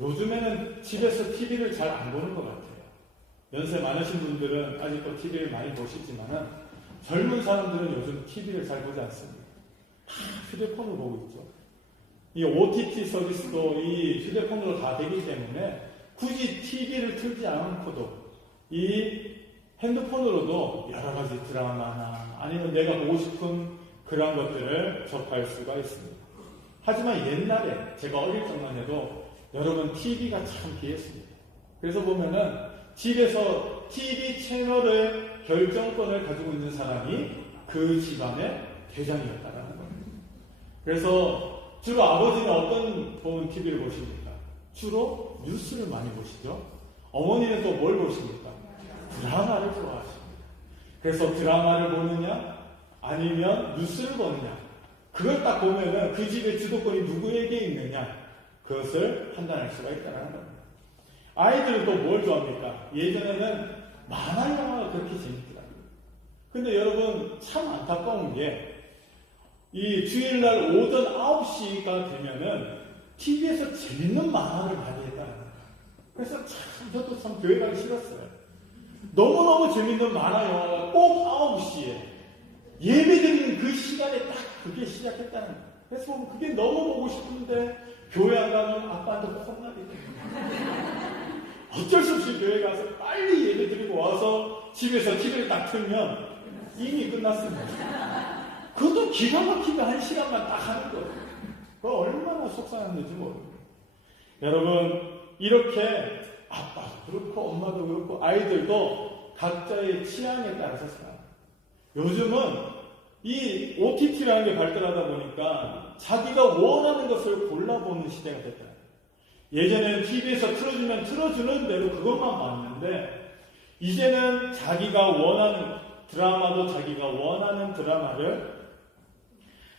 요즘에는 집에서 TV를 잘 안 보는 것 같아요. 연세 많으신 분들은 아직도 TV를 많이 보시지만은 젊은 사람들은 요즘 TV를 잘 보지 않습니다. 다 휴대폰을 보고 있죠. 이 OTT 서비스도 이 휴대폰으로 다 되기 때문에 굳이 TV를 틀지 않고도 이 핸드폰으로도 여러 가지 드라마나 아니면 내가 보고 싶은 그런 것들을 접할 수가 있습니다. 하지만 옛날에 제가 어릴 적만 해도 여러분 TV가 참 귀했습니다. 그래서 보면은 집에서 TV 채널의 결정권을 가지고 있는 사람이 그 집안의 대장이었다라는 겁니다. 그래서 주로 아버지는 어떤 TV를 보십니까? 주로 뉴스를 많이 보시죠. 어머니는 또 뭘 보십니까? 드라마를 좋아하십니다. 그래서 드라마를 보느냐 아니면 뉴스를 보느냐 그걸 딱 보면은 그 집의 주도권이 누구에게 있느냐 그것을 판단할 수가 있다는 겁니다. 아이들은 또 뭘 좋아합니까? 예전에는 만화 영화가 그렇게 재밌더라고요. 근데 여러분 참 안타까운 게 이 주일날 오전 9시가 되면은 TV에서 재밌는 만화를 많이 했다는 거예요. 그래서 참 저도 참 교회 가기 싫었어요. 너무너무 재밌는 만화 영화가 꼭 9시에 예배드리는 그 시간에 딱 그게 시작했다는 거예요. 그래서 보면 그게 너무 보고 싶은데 교회 안 가면 아빠한테 혼나게 돼요. 어쩔 수 없이 교회 가서 빨리 예배 드리고 와서 집에서 TV를 딱 틀면 이미 끝났습니다. 그것도 기가 막히게 1시간만 딱 하는 거예요. 그거 얼마나 속상했는지 모릅니다. 여러분 이렇게 아빠도 그렇고 엄마도 그렇고 아이들도 각자의 취향에 따라서 살아요. 요즘은 이 OTT라는 게 발달하다 보니까 자기가 원하는 것을 골라보는 시대가 됐다. 예전에는 TV에서 틀어주면 틀어주는 대로 그것만 봤는데 이제는 자기가 원하는 드라마도 자기가 원하는 드라마를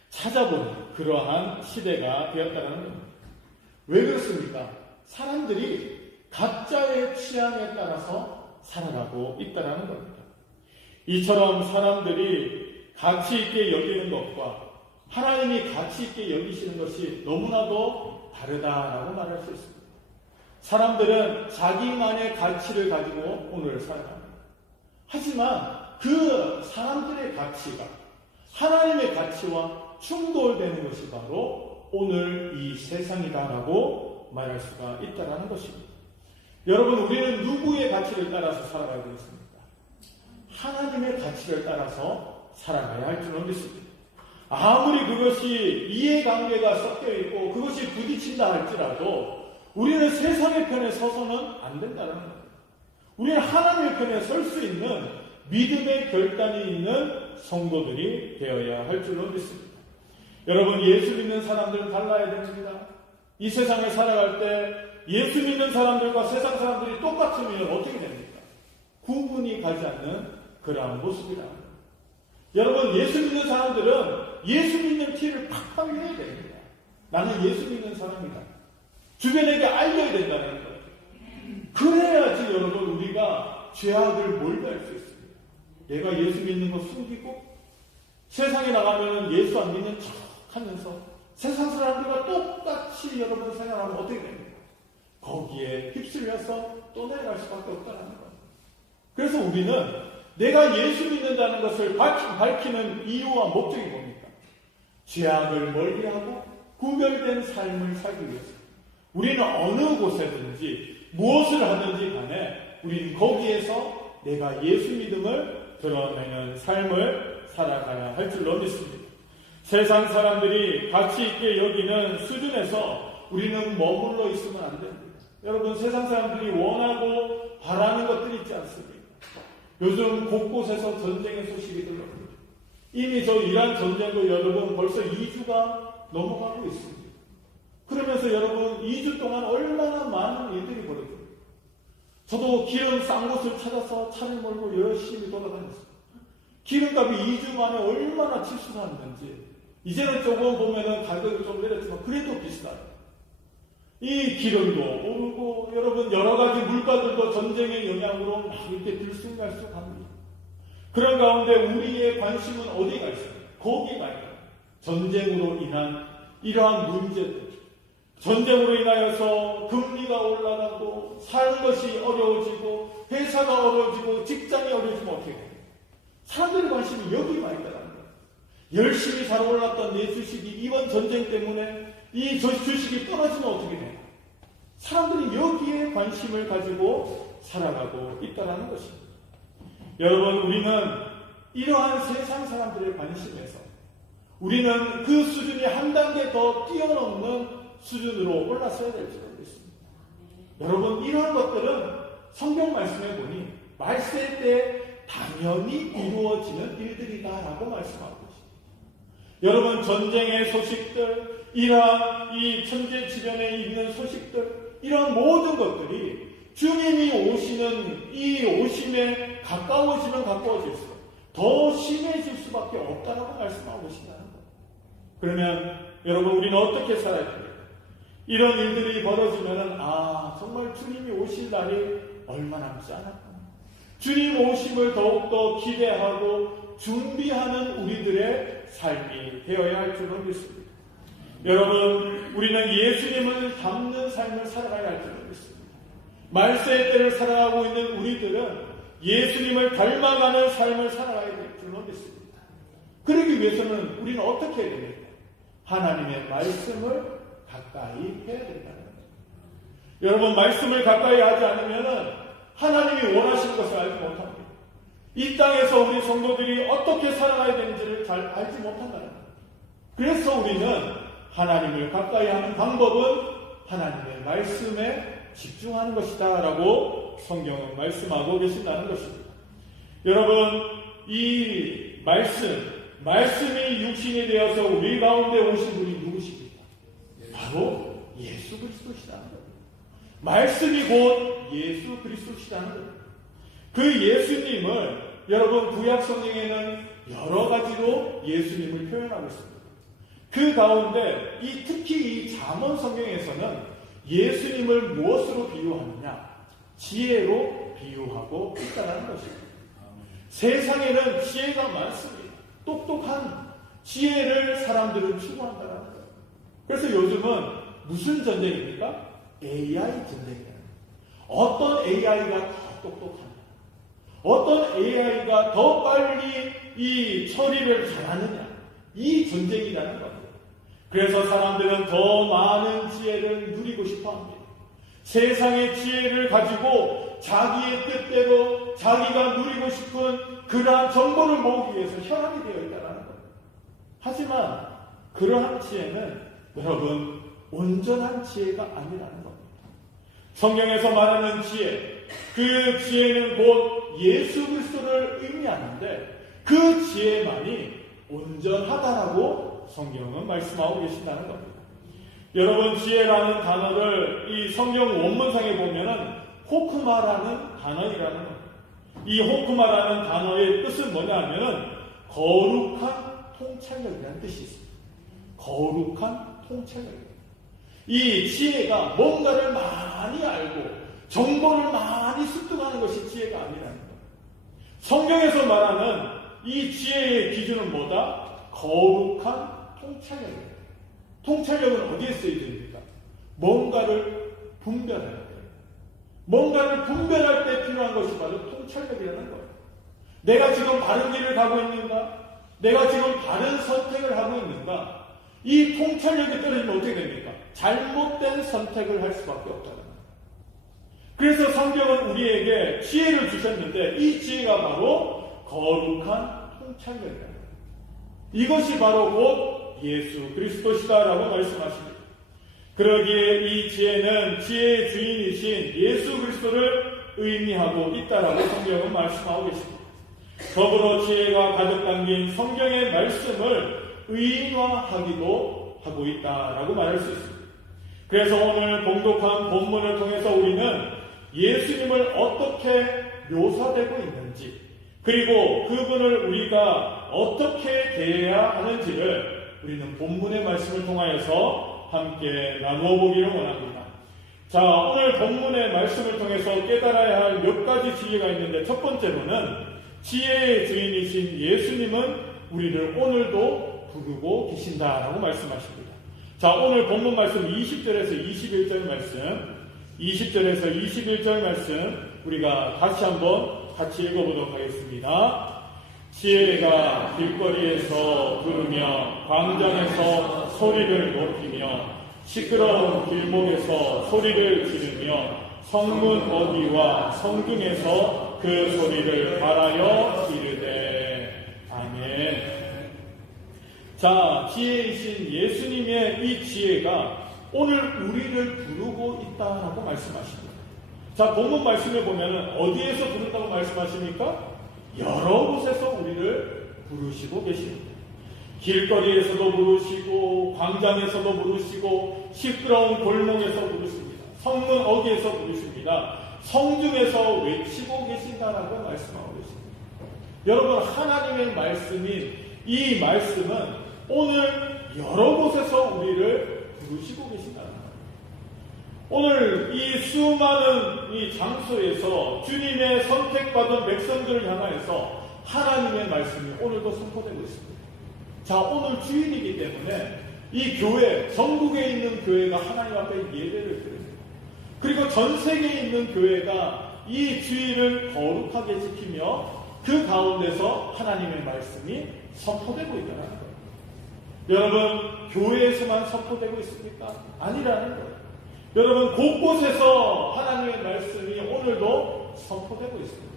찾아보는 그러한 시대가 되었다는 겁니다. 왜 그렇습니까? 사람들이 각자의 취향에 따라서 살아가고 있다는 겁니다. 이처럼 사람들이 가치 있게 여기는 것과 하나님이 가치 있게 여기시는 것이 너무나도 다르다라고 말할 수 있습니다. 사람들은 자기만의 가치를 가지고 오늘을 살아갑니다. 하지만 그 사람들의 가치가 하나님의 가치와 충돌되는 것이 바로 오늘 이 세상이다라고 말할 수가 있다는 것입니다. 여러분 우리는 누구의 가치를 따라서 살아가고 있습니까? 하나님의 가치를 따라서 살아가야 할 줄은 믿습니다. 아무리 그것이 이해관계가 섞여 있고 그것이 부딪힌다 할지라도 우리는 세상의 편에 서서는 안 된다는 겁니다. 우리는 하나님의 편에 설 수 있는 믿음의 결단이 있는 성도들이 되어야 할 줄로 믿습니다. 여러분 예수 믿는 사람들은 달라야 됩니다. 이 세상에 살아갈 때 예수 믿는 사람들과 세상 사람들이 똑같으면 어떻게 됩니까? 구분이 가지 않는 그러한 모습이라는 겁니다. 여러분 예수 믿는 사람들은 예수 믿는 티를 팍팍 내야 됩니다. 나는 예수 믿는 사람이다. 주변에게 알려야 된다는 거예요. 그래야지 여러분 우리가 죄악을 몰두할 수 있습니다. 내가 예수 믿는 거 숨기고 세상에 나가면 예수 안 믿는 척 하면서 세상 사람들과 똑같이 여러분 생활하면 어떻게 됩니까? 거기에 휩쓸려서 떠내려갈 수밖에 없다는 거예요. 그래서 우리는 내가 예수 믿는다는 것을 밝히는 이유와 목적이 뭡니까? 죄악을 멀리하고 구별된 삶을 살기 위해서 우리는 어느 곳에든지 무엇을 하든지 간에 우리는 거기에서 내가 예수 믿음을 드러내는 삶을 살아가야 할 줄로 믿습니다. 세상 사람들이 가치 있게 여기는 수준에서 우리는 머물러 있으면 안 됩니다. 여러분 세상 사람들이 원하고 바라는 것들이 있지 않습니까? 요즘 곳곳에서 전쟁의 소식이 들려옵니다. 이미 저 이란 전쟁도 여러분 벌써 2주가 넘어가고 있습니다. 그러면서 여러분 2주 동안 얼마나 많은 일들이 벌어집니다. 저도 기름 싼 곳을 찾아서 차를 몰고 열심히 돌아다녔습니다. 기름값이 2주 만에 얼마나 치솟았는지 이제는 조금 보면은 가격이 좀 내렸지만 그래도 비싸요. 이 기름도 오르고 여러분 여러 가지 물가들도 전쟁의 영향으로 막 이렇게 들쑥날쑥합니다. 그런 가운데 우리의 관심은 어디가 있어요? 거기가 있어요. 전쟁으로 인한 이러한 문제들, 전쟁으로 인하여서 금리가 사는 것이 어려워지고 회사가 어려워지고 직장이 어려워지면 어떻게 돼요? 사람들의 관심이 여기 와 있다는 거예요. 열심히 잘 올랐던 내 주식이 이번 전쟁 때문에 이 주식이 떨어지면 어떻게 돼요? 사람들이 여기에 관심을 가지고 살아가고 있다는 것입니다. 여러분, 우리는 이러한 세상 사람들의 관심에서 우리는 그 수준이 한 단계 더 뛰어넘는 수준으로 올라서야 될 줄 알고 있습니다. 여러분, 이러한 것들은 성경 말씀에 보니 말세 때 당연히 이루어지는 일들이다라고 말씀하고 있습니다. 여러분, 전쟁의 소식들, 이러한 이 천재지변에 있는 소식들, 이러한 모든 것들이 주님이 오시는 이 오심에 가까워지면 가까워질수록 더 심해질 수밖에 없다라고 말씀하고 계신다는 거예요. 그러면 여러분, 우리는 어떻게 살아야 됩니까? 이런 일들이 벌어지면은 정말 주님이 오실 날이 얼마 남지 않았구나. 주님 오심을 더욱더 기대하고 준비하는 우리들의 삶이 되어야 할 줄로 믿습니다. 여러분, 우리는 예수님을 닮는 삶을 살아가야 할 줄로 믿습니다. 말세의 때를 살아가고 있는 우리들은 예수님을 닮아가는 삶을 살아가야 될 줄로 믿습니다. 그러기 위해서는 우리는 어떻게 해야 됩니까? 하나님의 말씀을 가까이 해야 된다는 거예요. 여러분, 말씀을 가까이 하지 않으면 하나님이 원하시는 것을 알지 못합니다. 이 땅에서 우리 성도들이 어떻게 살아가야 되는지를 잘 알지 못한다는 거예요. 그래서 우리는 하나님을 가까이 하는 방법은 하나님의 말씀에 집중하는 것이다 라고 성경은 말씀하고 계신다는 것입니다. 여러분, 이 말씀이 육신이 되어서 우리 가운데 오신 분이 누구십니까? 바로 예수 그리스도시라는 거예요. 말씀이 곧 예수 그리스도시라는 거예요. 그 예수님을 여러분, 구약 성경에는 여러 가지로 예수님을 표현하고 있습니다. 그 가운데 특히 이 잠언 성경에서는 예수님을 무엇으로 비유하느냐? 지혜로 비유하고 있다는 것입니다. 세상에는 지혜가 많습니다. 똑똑한 지혜를 사람들은 추구한다는 거예요. 그래서 요즘은 무슨 전쟁입니까? AI 전쟁이에요. 어떤 AI가 더 똑똑하냐? 어떤 AI가 더 빨리 이 처리를 잘하느냐? 이 전쟁이라는 겁니다. 그래서 사람들은 더 많은 지혜를 누리고 싶어 합니다. 세상의 지혜를 가지고 자기의 뜻대로 자기가 누리고 싶은 그러한 정보를 모으기 위해서 혈안이 되어 있다는 거예요. 하지만 그러한 지혜는 여러분, 온전한 지혜가 아니라는 겁니다. 성경에서 말하는 지혜, 그 지혜는 곧 예수 그리스도를 의미하는데 그 지혜만이 온전하다라고 성경은 말씀하고 계신다는 겁니다. 여러분, 지혜라는 단어를 이 성경 원문상에 보면은 호크마라는 단어이라는 겁니다. 이 호크마라는 단어의 뜻은 뭐냐 하면은 거룩한 통찰력이라는 뜻이 있습니다. 거룩한 통찰력. 이 지혜가 뭔가를 많이 알고 정보를 많이 습득하는 것이 지혜가 아니라는 거예요. 성경에서 말하는 이 지혜의 기준은 뭐다? 거룩한 통찰력이에요. 통찰력은 어디에 쓰여집니까? 뭔가를 분별할 때. 뭔가를 분별할 때 필요한 것이 바로 통찰력이라는 거예요. 내가 지금 바른 길을 가고 있는가? 내가 지금 바른 선택을 하고 있는가? 이 통찰력이 떨어지면 어떻게 됩니까? 잘못된 선택을 할 수밖에 없다는 거예요. 그래서 성경은 우리에게 지혜를 주셨는데 이 지혜가 바로 거룩한 통찰력이라는 거예요. 이것이 바로 곧 예수 그리스도시다라고 말씀하십니다. 그러기에 이 지혜는 지혜의 주인이신 예수 그리스도를 의미하고 있다라고 성경은 말씀하고 계십니다. 더불어 지혜가 가득 담긴 성경의 말씀을 의인화하기도 하고 있다라고 말할 수 있습니다. 그래서 오늘 봉독한 본문을 통해서 우리는 예수님을 어떻게 묘사되고 있는지, 그리고 그분을 우리가 어떻게 대해야 하는지를 우리는 본문의 말씀을 통하여서 함께 나누어 보기를 원합니다. 자, 오늘 본문의 말씀을 통해서 깨달아야 할 몇 가지 진리가 있는데, 첫 번째로는 지혜의 주인이신 예수님은 우리를 오늘도 부르고 계신다라고 말씀하십니다. 자, 오늘 본문 말씀 20절에서 21절 말씀 20절에서 21절 말씀 우리가 다시 한번 같이 읽어보도록 하겠습니다. 지혜가 길거리에서 부르며 광장에서 소리를 높이며 시끄러운 길목에서 소리를 지르며 성문 어귀와 성중에서 그 소리를 발하여 이르되. 아멘. 자, 지혜이신 예수님의 이 지혜가 오늘 우리를 부르고 있다라고 말씀하십니다. 자, 본문 말씀에 보면 어디에서 부른다고 말씀하십니까? 여러 곳에서 우리를 부르시고 계십니다. 길거리에서도 부르시고 광장에서도 부르시고 시끄러운 골목에서 부르십니다. 성문 어귀에서 부르십니다. 성중에서 외치고 계신다라고 말씀하고 계십니다. 여러분, 하나님의 말씀인 이 말씀은 오늘 여러 곳에서 우리를 부르시고 계신다는 거예요. 오늘 이 수많은 이 장소에서 주님의 선택받은 백성들을 향하여서 하나님의 말씀이 오늘도 선포되고 있습니다. 자, 오늘 주일이기 때문에 이 교회, 전국에 있는 교회가 하나님 앞에 예배를 드립니다. 그리고 전 세계에 있는 교회가 이 주일을 거룩하게 지키며 그 가운데서 하나님의 말씀이 선포되고 있다는 거예요. 여러분, 교회에서만 선포되고 있습니까? 아니라는 거예요. 여러분, 곳곳에서 하나님의 말씀이 오늘도 선포되고 있습니다.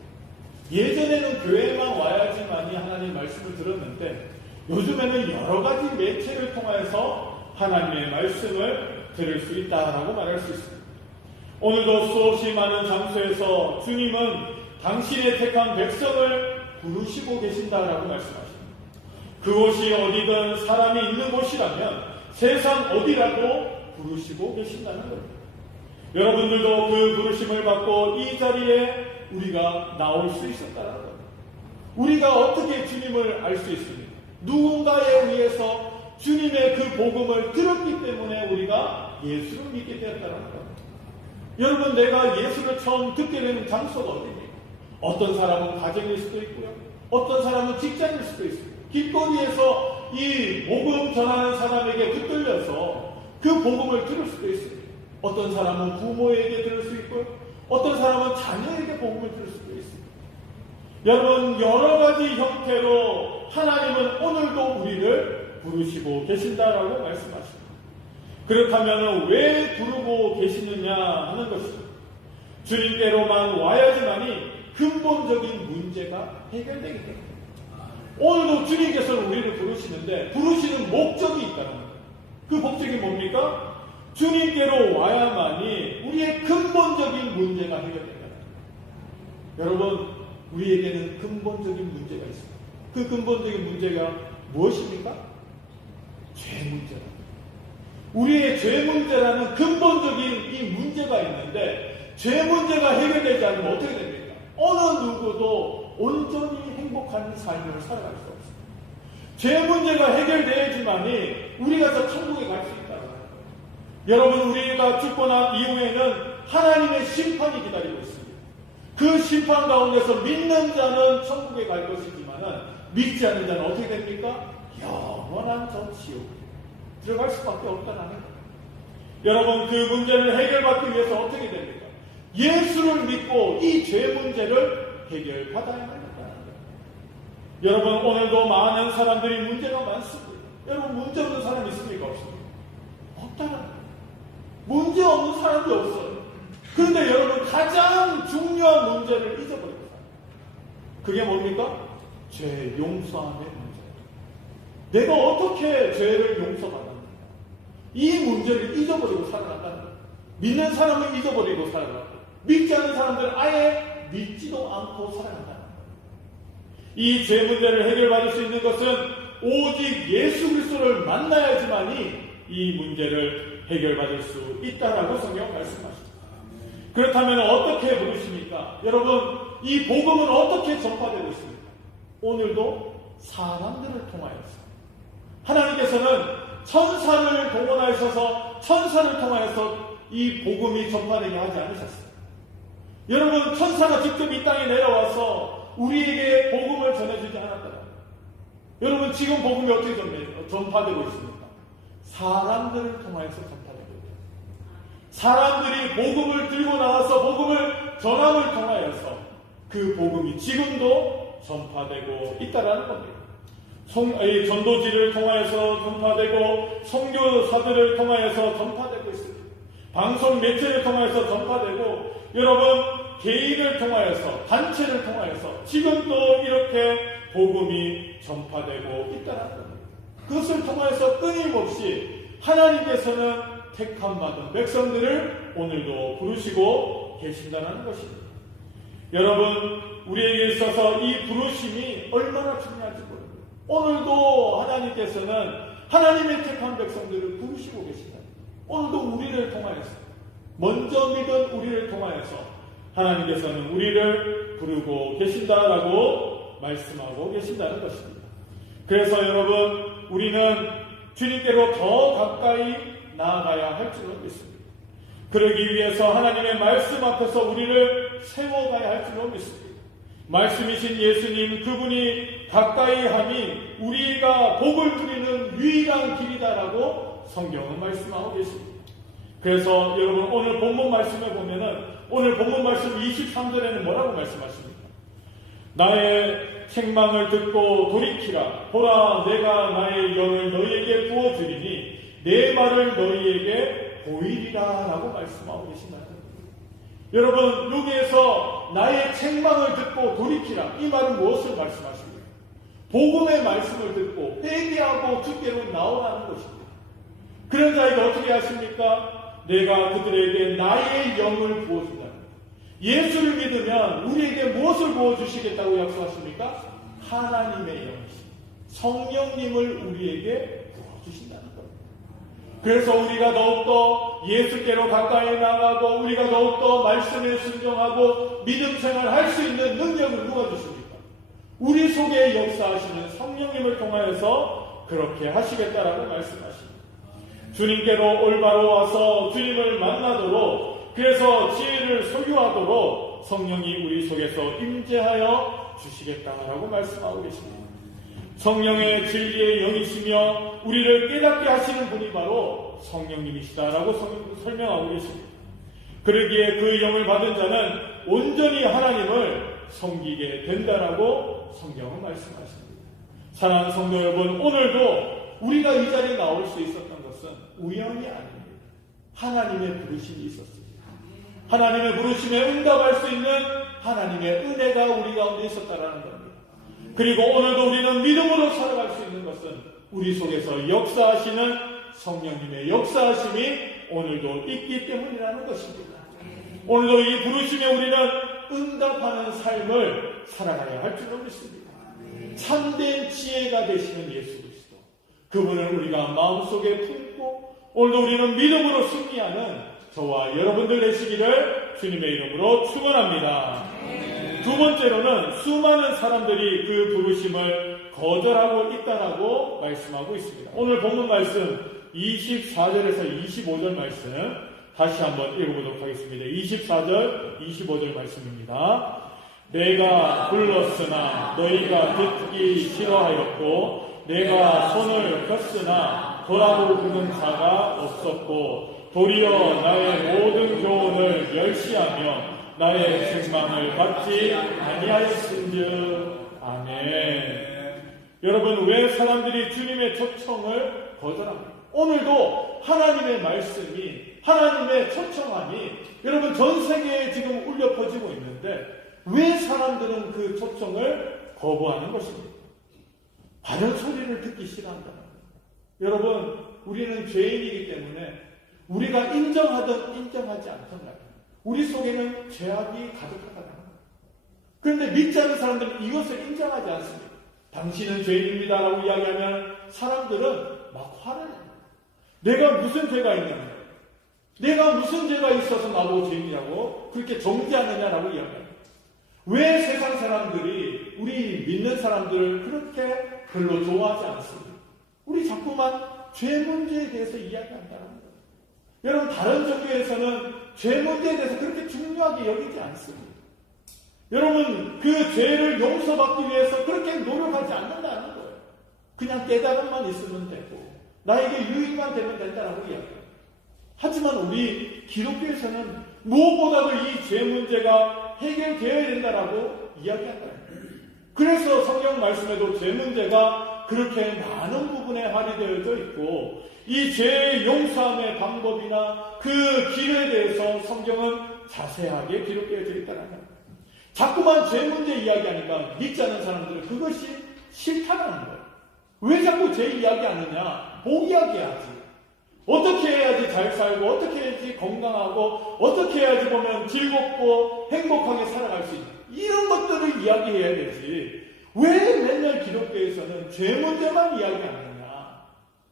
예전에는 교회만 와야지만이 하나님의 말씀을 들었는데 요즘에는 여러 가지 매체를 통해서 하나님의 말씀을 들을 수 있다라고 말할 수 있습니다. 오늘도 수없이 많은 장소에서 주님은 당신의 택한 백성을 부르시고 계신다라고 말씀하십니다. 그곳이 어디든 사람이 있는 곳이라면 세상 어디라도 부르시고 계신다는 겁니다. 여러분들도 그 부르심을 받고 이 자리에 우리가 나올 수 있었다는 겁니다. 우리가 어떻게 주님을 알 수 있습니까? 누군가에 의해서 주님의 그 복음을 들었기 때문에 우리가 예수를 믿게 되었다는 겁니다. 여러분, 내가 예수를 처음 듣게 되는 장소가 어디입니까? 어떤 사람은 가정일 수도 있고요. 어떤 사람은 직장일 수도 있습니다. 길거리에서 이 복음 전하는 사람에게 붙들려서 그 복음을 들을 수도 있습니다. 어떤 사람은 부모에게 들을 수 있고요. 어떤 사람은 자녀에게 복음을 들을 수도 있습니다. 여러분, 여러 가지 형태로 하나님은 오늘도 우리를 부르시고 계신다라고 말씀하십니다. 그렇다면 왜 부르고 계시느냐 하는 것입니다. 주님께로만 와야지만이 근본적인 문제가 해결되기 때문입니다. 오늘도 주님께서는 우리를 부르시는데 부르시는 목적이 있다는 거예요. 그 목적이 뭡니까? 주님께로 와야만이 우리의 근본적인 문제가 해결된다. 여러분, 우리에게는 근본적인 문제가 있습니다. 그 근본적인 문제가 무엇입니까? 죄 문제입니다. 우리의 죄 문제라는 근본적인 이 문제가 있는데 죄 문제가 해결되지 않으면 어떻게 됩니까? 어느 누구도 온전히 행복한 삶을 살아갈 수 없습니다. 죄 문제가 해결되어야지만이 우리가 저 천국에 갈 수 있다는 거예요. 여러분, 우리가 죽고 난 이후에는 하나님의 심판이 기다리고 있습니다. 그 심판 가운데서 믿는 자는 천국에 갈 것이지만은 믿지 않는 자는 어떻게 됩니까? 영원한 저 지옥 들어갈 수밖에 없다는 거예요. 여러분, 그 문제를 해결받기 위해서 어떻게 됩니까? 예수를 믿고 이 죄 문제를 해결받아야 합니다. 여러분, 오늘도 많은 사람들이 문제가 많습니다. 여러분, 문제 없는 사람 있습니까? 없습니까? 없다는 거예요. 문제 없는 사람이 없어요. 그런데 여러분, 가장 중요한 문제를 잊어버리고 살아요. 그게 뭡니까? 죄 용서함의 문제. 내가 어떻게 죄를 용서받았는가? 이 문제를 잊어버리고 살아간다는 거예요. 믿는 사람은 잊어버리고 살아가고 믿지 않는 사람들은 아예 믿지도 않고 살아간다는 거예요. 이 죄 문제를 해결받을 수 있는 것은 오직 예수 그리스도를 만나야지만이 이 문제를 해결받을 수 있다라고 성경 말씀하십니다. 그렇다면 어떻게 부르십니까? 여러분, 이 복음은 어떻게 전파되고 있습니까? 오늘도 사람들을 통하여서 하나님께서는 천사를 동원하셔서 천사를 통하여서 이 복음이 전파되게 하지 않으셨어요. 여러분, 천사가 직접 이 땅에 내려와서 우리에게 복음을 전해주지 않았다. 여러분, 지금 복음이 어떻게 전파되고 있습니까? 사람들을 통하여서 전파되고 있다. 사람들이 복음을 들고 나와서 복음을 전함을 통하여서 그 복음이 지금도 전파되고 있다라는 겁니다. 전도지를 통하여서 전파되고 선교사들을 통하여서 전파되고 있습니다. 방송 매체를 통하여서 전파되고 여러분 개인을 통하여서 단체를 통하여서 지금도 이렇게 복음이 전파되고 있다는 겁니다. 그것을 통하여서 끊임없이 하나님께서는 택함받은 백성들을 오늘도 부르시고 계신다는 것입니다. 여러분 우리에게 있어서 이 부르심이 얼마나 중요한지 모릅니다. 오늘도 하나님께서는 하나님의 택한 백성들을 부르시고 계신다. 오늘도 우리를 통하여서 먼저 믿은 우리를 통하여서 하나님께서는 우리를 부르고 계신다라고 말씀하고 계신다는 것입니다. 그래서 여러분 우리는 주님께로 더 가까이 나아가야 할 줄로 믿습니다. 그러기 위해서 하나님의 말씀 앞에서 우리를 세워가야 할 줄로 믿습니다. 말씀이신 예수님 그분이 가까이 함이 우리가 복을 누리는 유일한 길이다라고 성경은 말씀하고 계십니다. 그래서 여러분 오늘 본문 말씀에 보면은 오늘 본문 말씀 23절에는 뭐라고 말씀하십니까? 나의 책망을 듣고 돌이키라. 보라 내가 나의 영을 너희에게 부어주리니 내 말을 너희에게 보이리라 라고 말씀하고 계십니다. 여러분 여기에서 나의 책망을 듣고 돌이키라. 이 말은 무엇을 말씀하십니까? 복음의 말씀을 듣고 회개하고 주께로 나오라는 것입니다. 그런 자에게 어떻게 하십니까? 내가 그들에게 나의 영을 부어준다. 예수를 믿으면 우리에게 무엇을 부어주시겠다고 약속하십니까? 하나님의 영이십니다. 성령님을 우리에게 부어주신다는 겁니다. 그래서 우리가 더욱더 예수께로 가까이 나가고 우리가 더욱더 말씀에 순종하고 믿음 생활할 수 있는 능력을 누가 주십니까? 우리 속에 역사하시는 성령님을 통하여서 그렇게 하시겠다라고 말씀하십니다. 주님께로 올바로 와서 주님을 만나도록 그래서 지혜를 소유하도록 성령이 우리 속에서 임재하여 주시겠다라고 말씀하고 계십니다. 성령의 진리의 영이시며 우리를 깨닫게 하시는 분이 바로 성령님이시다라고 설명하고 계십니다. 그러기에 그 영을 받은 자는 온전히 하나님을 섬기게 된다라고 성경은 말씀하십니다. 사랑하는 성도 여러분, 오늘도 우리가 이 자리에 나올 수 있었던 것은 우연이 아닙니다. 하나님의 부르심이 있었습니다. 하나님의 부르심에 응답할 수 있는 하나님의 은혜가 우리 가운데 있었다라는 겁니다. 그리고 오늘도 우리는 믿음으로 살아갈 수 있는 것은 우리 속에서 역사하시는 성령님의 역사하심이 오늘도 있기 때문이라는 것입니다. 오늘도 이 부르심에 우리는 응답하는 삶을 살아가야 할 줄로 믿습니다. 참된 지혜가 되시는 예수 그리스도 그분을 우리가 마음속에 품고 오늘도 우리는 믿음으로 승리하는 저와 여러분들 되시기를 주님의 이름으로 축원합니다. 두 번째로는 수많은 사람들이 그 부르심을 거절하고 있다라고 말씀하고 있습니다. 오늘 본문 말씀 24절에서 25절 말씀 다시 한번 읽어보도록 하겠습니다. 24절, 25절 말씀입니다. 내가 불렀으나 너희가 듣기 싫어하였고 내가 손을 폈으나 돌아보는 자가 없었고 도리어 나의 모든 교훈을 멸시하며 나의 책망을 받지 아니하였은즉. 아멘. 여러분 왜 사람들이 주님의 초청을 거절합니까? 오늘도 하나님의 말씀이 하나님의 초청함이 여러분 전 세계에 지금 울려 퍼지고 있는데 왜 사람들은 그 초청을 거부하는 것입니까? 바른 소리를 듣기 싫어한다는 거예요. 여러분 우리는 죄인이기 때문에 우리가 인정하든 인정하지 않든 우리 속에는 죄악이 가득하다는 거예요. 그런데 믿지 않는 사람들은 이것을 인정하지 않습니다. 당신은 죄인입니다라고 이야기하면 사람들은 막 화를 냅니다. 내가 무슨 죄가 있느냐, 내가 무슨 죄가 있어서 나보고 죄인이라고 그렇게 정죄하느냐라고 이야기합니다. 왜 세상 사람들이 우리 믿는 사람들을 그렇게 별로 좋아하지 않습니까? 우리 자꾸만 죄 문제에 대해서 이야기한다는 거예요. 여러분 다른 종교에서는 죄 문제에 대해서 그렇게 중요하게 여기지 않습니다. 여러분 그 죄를 용서받기 위해서 그렇게 노력하지 않는다는 거예요. 그냥 깨달음만 있으면 되고 나에게 유익만 되면 된다라고 이야기해요. 하지만 우리 기독교에서는 무엇보다도 이 죄 문제가 해결되어야 된다라고 이야기한다. 그래서 성경 말씀에도 죄 문제가 그렇게 많은 부분에 할애되어져 있고 이 죄의 용서함의 방법이나 그 길에 대해서 성경은 자세하게 기록되어져 있다는 거예요. 자꾸만 죄 문제 이야기하니까 믿지 않는 사람들은 그것이 싫다는 거예요. 왜 자꾸 죄 이야기하느냐? 복 이야기하지. 어떻게 해야지 잘 살고 어떻게 해야지 건강하고 어떻게 해야지 보면 즐겁고 행복하게 살아갈 수 있는 이런 것들을 이야기해야 되지. 왜 맨날 기독교에서는 죄 문제만 이야기하느냐?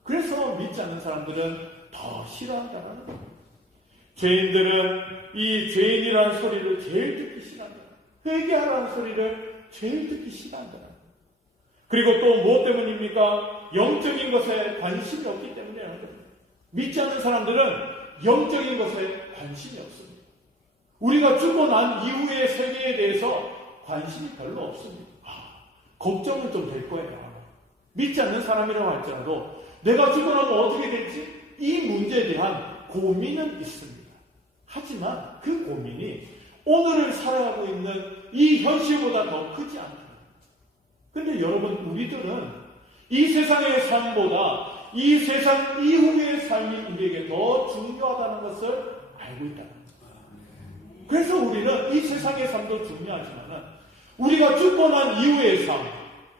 그래서 믿지 않는 사람들은 더 싫어한다는 거예요. 죄인들은 이 죄인이라는 소리를 제일 듣기 싫어한다. 회개하라는 소리를 제일 듣기 싫어한다. 그리고 또 무엇 때문입니까? 영적인 것에 관심이 없기 때문이에요. 믿지 않는 사람들은 영적인 것에 관심이 없습니다. 우리가 죽고 난 이후의 세계에 대해서 관심이 별로 없습니다. 걱정은 좀 될 거예요. 믿지 않는 사람이라고 할지라도 내가 죽고 나면 어떻게 될지 이 문제에 대한 고민은 있습니다. 하지만 그 고민이 오늘을 살아가고 있는 이 현실보다 더 크지 않다. 근데 여러분, 우리들은 이 세상의 삶보다 이 세상 이후의 삶이 우리에게 더 중요하다는 것을 알고 있다. 그래서 우리는 이 세상의 삶도 중요하지만 우리가 죽고 난 이후의 삶,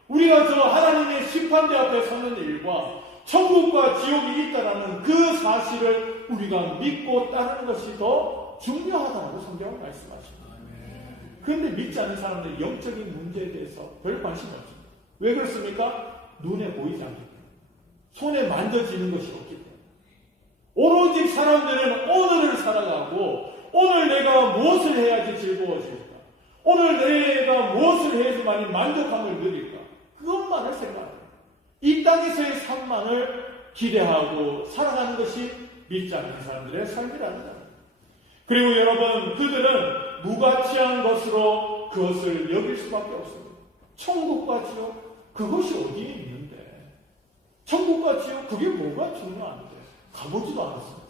우리가 저 하나님의 심판대 앞에 서는 일과 천국과 지옥이 있다라는 그 사실을 우리가 믿고 따르는 것이 더 중요하다고 성경은 말씀하십니다. 그런데 믿지 않는 사람들이 영적인 문제에 대해서 별 관심이 없습니다. 왜 그렇습니까? 눈에 보이지 않기 때문에. 손에 만져지는 것이 없기 때문에. 오로지 사람들은 오늘을 살아가고 오늘 내가 무엇을 해야지 즐거워질까? 오늘 내가 무엇을 해야지만 만족함을 누릴까? 그것만을 생각합니다. 이 땅에서의 삶만을 기대하고 살아가는 것이 믿지 않는 사람들의 삶이라는 거예요. 그리고 여러분, 그들은 무가치한 것으로 그것을 여길 수밖에 없습니다. 천국과 지옥, 그것이 어디 있는데? 천국과 지옥, 그게 뭐가 중요한데? 가보지도 않았습니다.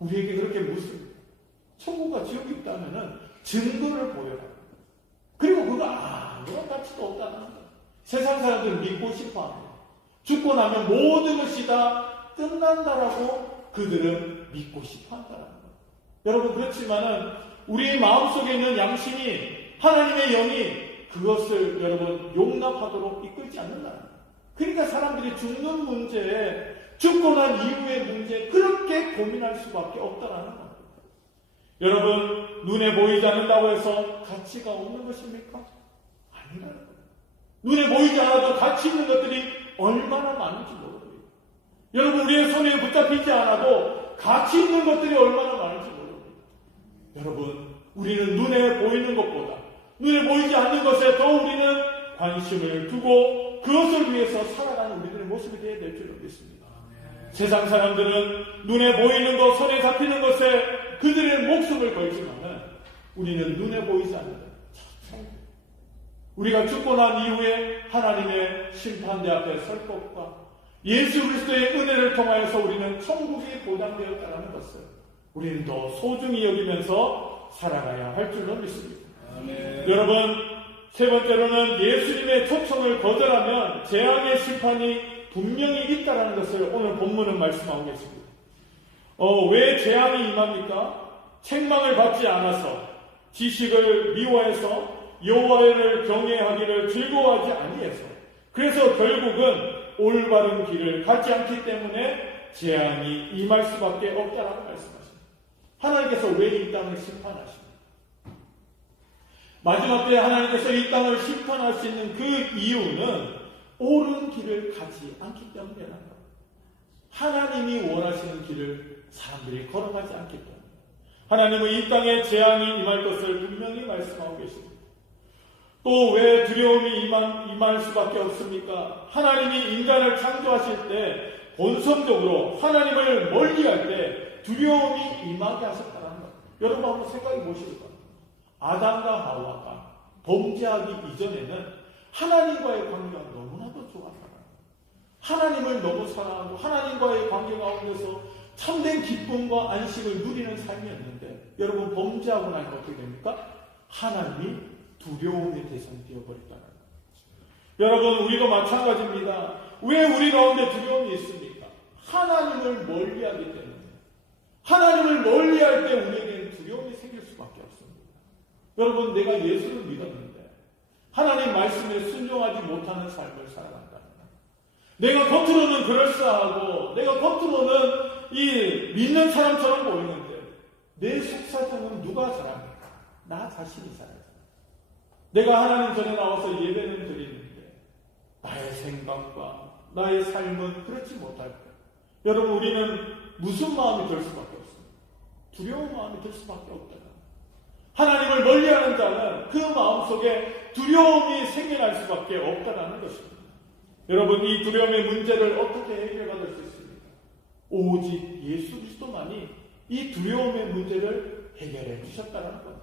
우리에게 그렇게 묻습니다. 천국과 지옥이 있다면 증거를 보여라. 그리고 그거 아무런 가치도 없다는 거예요. 세상 사람들은 믿고 싶어 합니다. 죽고 나면 모든 것이 다 끝난다라고 그들은 믿고 싶어 한다는 거예요. 여러분, 그렇지만은 우리 마음속에 있는 양심이, 하나님의 영이 그것을 여러분 용납하도록 이끌지 않는다는 거예요. 그러니까 사람들이 죽는 문제에, 죽고 난 이후의 문제에 그렇게 고민할 수밖에 없다는 거예요. 여러분, 눈에 보이지 않는다고 해서 가치가 없는 것입니까? 아니라는 거예요. 눈에 보이지 않아도 가치 있는 것들이 얼마나 많은지 모릅니다. 여러분, 우리의 손에 붙잡히지 않아도 가치 있는 것들이 얼마나 많은지 모릅니다. 여러분, 우리는 눈에 보이는 것보다 눈에 보이지 않는 것에 더 우리는 관심을 두고 그것을 위해서 살아가는 우리들의 모습이 되어야 될 줄 믿습니다. 세상 사람들은 눈에 보이는 것, 손에 잡히는 것에 그들의 목숨을 걸지만 우리는 눈에 보이지 않는 것. 우리가 죽고 난 이후에 하나님의 심판대 앞에 설 것과 예수 그리스도의 은혜를 통하여서 우리는 천국이 보장되었다는 것을 우리는 더 소중히 여기면서 살아가야 할 줄로 믿습니다. 아멘. 여러분, 세 번째로는 예수님의 초청을 거절하면 재앙의 심판이 분명히 있다는 것을 오늘 본문은 말씀하고 계십니다. 왜 재앙이 임합니까? 책망을 받지 않아서, 지식을 미워해서, 여호와를 경외하기를 즐거워하지 아니해서, 그래서 결국은 올바른 길을 가지 않기 때문에 재앙이 임할 수밖에 없다라고 말씀하십니다. 하나님께서 왜 이 땅을 심판하십니까? 마지막 때 하나님께서 이 땅을 심판할 수 있는 그 이유는 옳은 길을 가지 않기 때문이라는 겁니다. 하나님이 원하시는 길을 사람들이 걸어가지 않기 때문에 하나님은 이 땅에 재앙이 임할 것을 분명히 말씀하고 계십니다. 또 왜 두려움이 임할 수밖에 없습니까? 하나님이 인간을 창조하실 때 본성적으로 하나님을 멀리할 때 두려움이 임하게 하셨다는 것. 여러분 한번 생각해 보시기 바랍니다. 아담과 하와가 범죄하기 이전에는 하나님과의 관계가 너무나도 좋았다. 하나님을 너무 사랑하고 하나님과의 관계 가운데서 참된 기쁨과 안식을 누리는 삶이었는데 여러분 범죄하고 나니까 어떻게 됩니까? 하나님이 두려움의 대상이 되어버렸다는 거예요. 여러분 우리도 마찬가지입니다. 왜 우리 가운데 두려움이 있습니까? 하나님을 멀리하기 때문에. 하나님을 멀리할 때 우리에게는 두려움이 생길 수밖에 없습니다. 여러분 내가 예수를 믿었는데 하나님 말씀에 순종하지 못하는 삶을 살아간다. 내가 겉으로는 그럴싸하고 내가 겉으로는 이 믿는 사람처럼 보이는데 내 속사정은 누가 잘합니까? 나 자신이 잘하죠. 내가 하나님 전에 나와서 예배는 드리는데 나의 생각과 나의 삶은 그렇지 못할 때 여러분 우리는 무슨 마음이 들 수밖에 없습니다. 두려운 마음이 들 수밖에 없다. 하나님을 멀리하는 자는 그 마음속에 두려움이 생겨날 수밖에 없다는 것입니다. 여러분 이 두려움의 문제를 어떻게 해결받을 수 있습니까? 오직 예수 그리스도만이 이 두려움의 문제를 해결해 주셨다는 겁니다.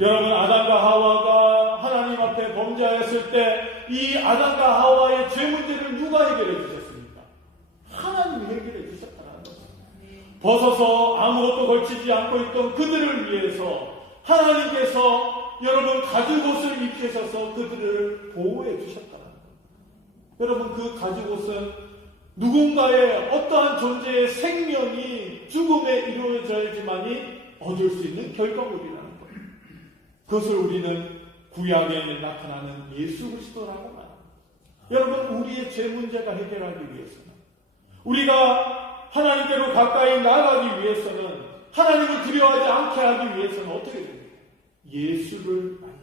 여러분 아담과 하와가 하나님 앞에 범죄하였을 때 이 아담과 하와의 죄 문제를 누가 해결해 주셨습니까? 하나님이 해결해 주셨다는 겁니다. 벗어서 아무것도 걸치지 않고 있던 그들을 위해서 하나님께서 여러분 가죽옷을 입게 하셔서 그들을 보호해 주셨다는 겁니다. 여러분 그 가죽옷은 누군가의 어떠한 존재의 생명이 죽음에 이루어져야지만이 얻을 수 있는 결과물이라는 거예요. 그것을 우리는 구약에 나타나는 예수 그리스도라고 말합니다. 여러분 우리의 죄 문제가 해결하기 위해서는 우리가 하나님께로 가까이 나아가기 위해서는 하나님을 두려워하지 않게 하기 위해서는 어떻게 됩니까? 예수를 만나야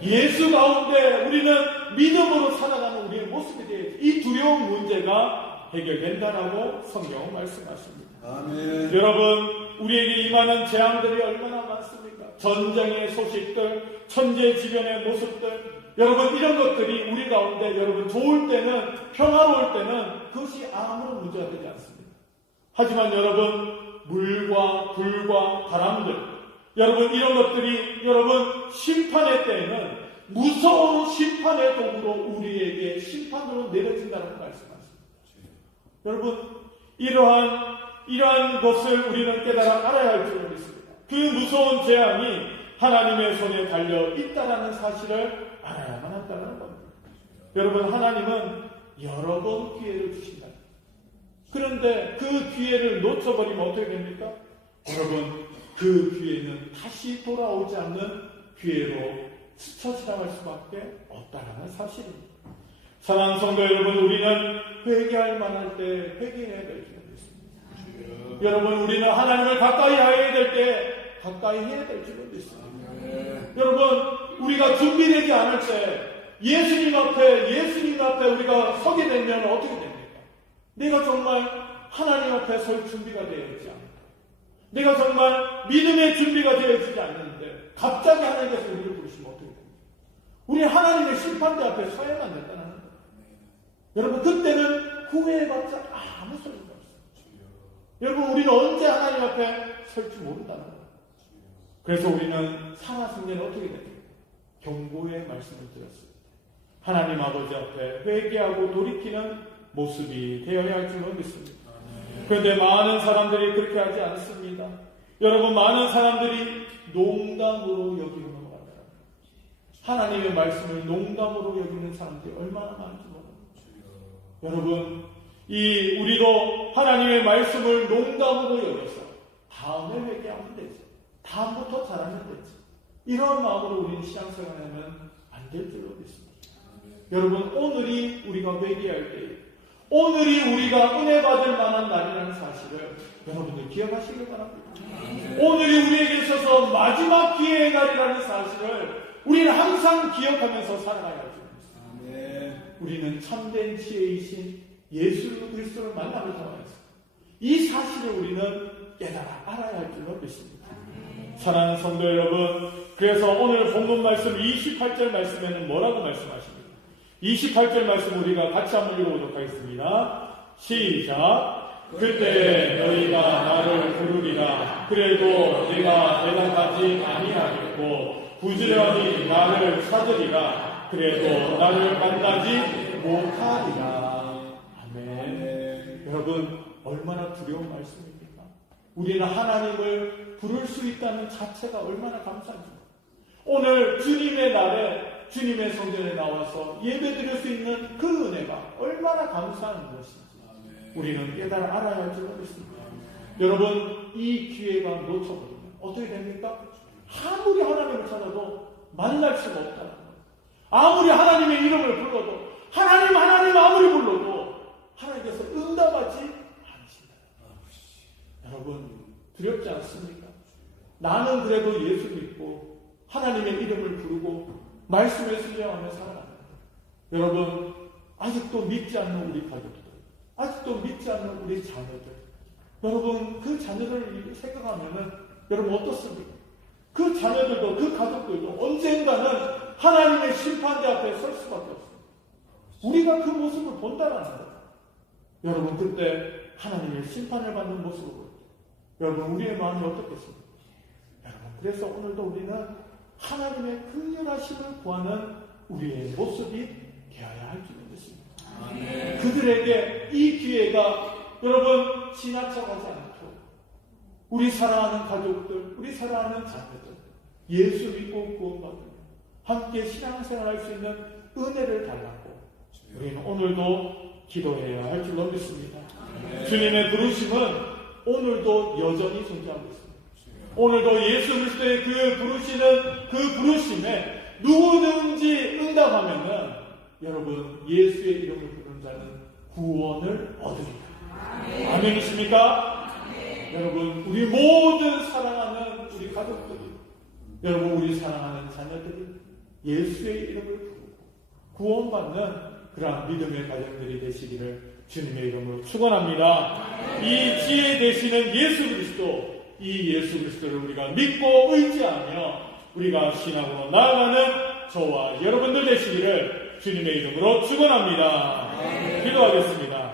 돼요. 예수 가운데 우리는 믿음으로 살아가는 우리의 모습에 대해 이 두려운 문제가 해결된다라고 성경은 말씀하십니다. 아멘. 여러분 우리에게 임하는 재앙들이 얼마나 많습니까? 전쟁의 소식들, 천재지변의 모습들, 여러분 이런 것들이 우리 가운데 여러분 좋을 때는 평화로울 때는 그것이 아무런 문제가 되지 않습니다. 하지만 여러분 물과 불과 바람들, 여러분 이런 것들이 여러분 심판의 때에는 무서운 심판의 도구로 우리에게 심판으로 내려진다는 말씀하십니다. 여러분 이러한 것을 우리는 깨달아 알아야 할 줄을 믿습니다. 그 무서운 재앙이 하나님의 손에 달려 있다라는 사실을 알아야만 한다는 겁니다. 여러분 하나님은 여러 번 기회를 주신다. 그런데 그 기회를 놓쳐버리면 어떻게 됩니까? 여러분 그 기회는 다시 돌아오지 않는 기회로 스쳐 지나갈 수밖에 없다는 사실입니다. 사랑하는 성도 여러분 우리는 회개할 만할 때 회개해야 될 줄을 믿습니다. 여러분 우리는 하나님을 가까이 해야 될 때 가까이 해야 될 줄을 믿습니다. 여러분 우리가 준비되지 않을 때 예수님 앞에 우리가 서게 되면 어떻게 됩니까? 내가 정말 하나님 앞에 설 준비가 되어 있지 않을까? 내가 정말 믿음의 준비가 되어지지 않는데 갑자기 하나님께서 우리를 부르시면 어떻게 됩니까? 우리 하나님의 심판대 앞에 서야만 된다는 거예요. 여러분 그때는 후회해봤자 아무 소리가 없어요. 여러분 우리는 언제 하나님 앞에 설지 모른다는 거예요. 그래서 우리는 산하승리는 어떻게 됩니까? 경고의 말씀을 드렸습니다. 하나님 아버지 앞에 회개하고 돌이키는 모습이 되어야 할 줄로 믿습니다. 그런데 많은 사람들이 그렇게 하지 않습니다. 여러분 많은 사람들이 농담으로 여기고 넘어간다. 하나님의 말씀을 농담으로 여기는 사람들이 얼마나 많은지 모릅니다. 여러분 우리도 하나님의 말씀을 농담으로 여겨서 다음에 회개하면 되지. 다음부터 잘하면 되지. 이런 마음으로 우리는 신앙생활하면 안 될 줄로 믿습니다. 여러분 오늘이 우리가 회개할 때에 오늘이 우리가 은혜 받을 만한 날이라는 사실을 여러분들 기억하시길 바랍니다. 오늘이 우리에게 있어서 마지막 기회의 날이라는 사실을 우리는 항상 기억하면서 살아가야 할 줄 믿습니다. 우리는 참된 지혜이신 예수 그리스도를 만남을 통해서 이 사실을 우리는 깨달아 알아야 할 줄로 믿습니다. 사랑하는 성도 여러분, 그래서 오늘 본문 말씀 28절 말씀에는 뭐라고 말씀하십니까? 28절 말씀 우리가 같이 한번 읽어보도록 하겠습니다. 시작. 그때 너희가 나를 부르리라. 그래도 내가 대답하지 아니하겠고 부지런히 나를 찾으리라. 그래도 나를 만나지 못하리라. 아멘. 여러분 얼마나 두려운 말씀입니까? 우리는 하나님을 부를 수 있다는 자체가 얼마나 감사한지. 오늘 주님의 날에 주님의 성전에 나와서 예배드릴 수 있는 그 은혜가 얼마나 감사한 것인지 우리는 깨달아 알아야 할 줄 믿습니다. 여러분, 이 기회가 놓쳐버리면 어떻게 됩니까? 아무리 하나님을 찾아도 만날 수가 없다는 거예요. 아무리 하나님의 이름을 불러도, 하나님 아무리 불러도 하나님께서 응답하지 않으신다. 여러분, 두렵지 않습니까? 나는 그래도 예수 믿고 하나님의 이름을 부르고 말씀에 순종하며 살아갑니다. 여러분, 아직도 믿지 않는 우리 가족들, 아직도 믿지 않는 우리 자녀들, 여러분, 그 자녀들을 생각하면은 여러분 어떻습니까? 그 자녀들도, 그 가족들도 언젠가는 하나님의 심판대 앞에 설 수밖에 없습니다. 우리가 그 모습을 본다는 거예요. 여러분, 그때 하나님의 심판을 받는 모습을 볼 때 여러분, 우리의 마음이 어떻겠습니까? 여러분, 그래서 오늘도 우리는 하나님의 긍휼하심을 구하는 우리의 모습이 되어야 할 줄 믿습니다. 그들에게 이 기회가 여러분 지나쳐가지 않고 우리 사랑하는 가족들, 우리 사랑하는 자녀들, 예수 믿고 구원받으며 함께 신앙생활할 수 있는 은혜를 달라고 우리는 오늘도 기도해야 할 줄로 믿습니다. 주님의 부르심은 오늘도 여전히 존재하고 있습니다. 오늘도 예수 그리스도의 그 부르시는 그 부르심에 누구든지 응답하면은 여러분 예수의 이름을 부르는 자는 구원을 얻으리라. 아멘이십니까? 여러분, 우리 모든 사랑하는 우리 가족들이, 여러분 우리 사랑하는 자녀들이 예수의 이름을 부르고 구원받는 그러한 믿음의 가정들이 되시기를 주님의 이름으로 축원합니다. 이 지혜 되시는 예수 그리스도, 이 예수 그리스도를 우리가 믿고 의지하며 우리가 신앙으로 나아가는 저와 여러분들 되시기를 주님의 이름으로 축원합니다. 기도하겠습니다.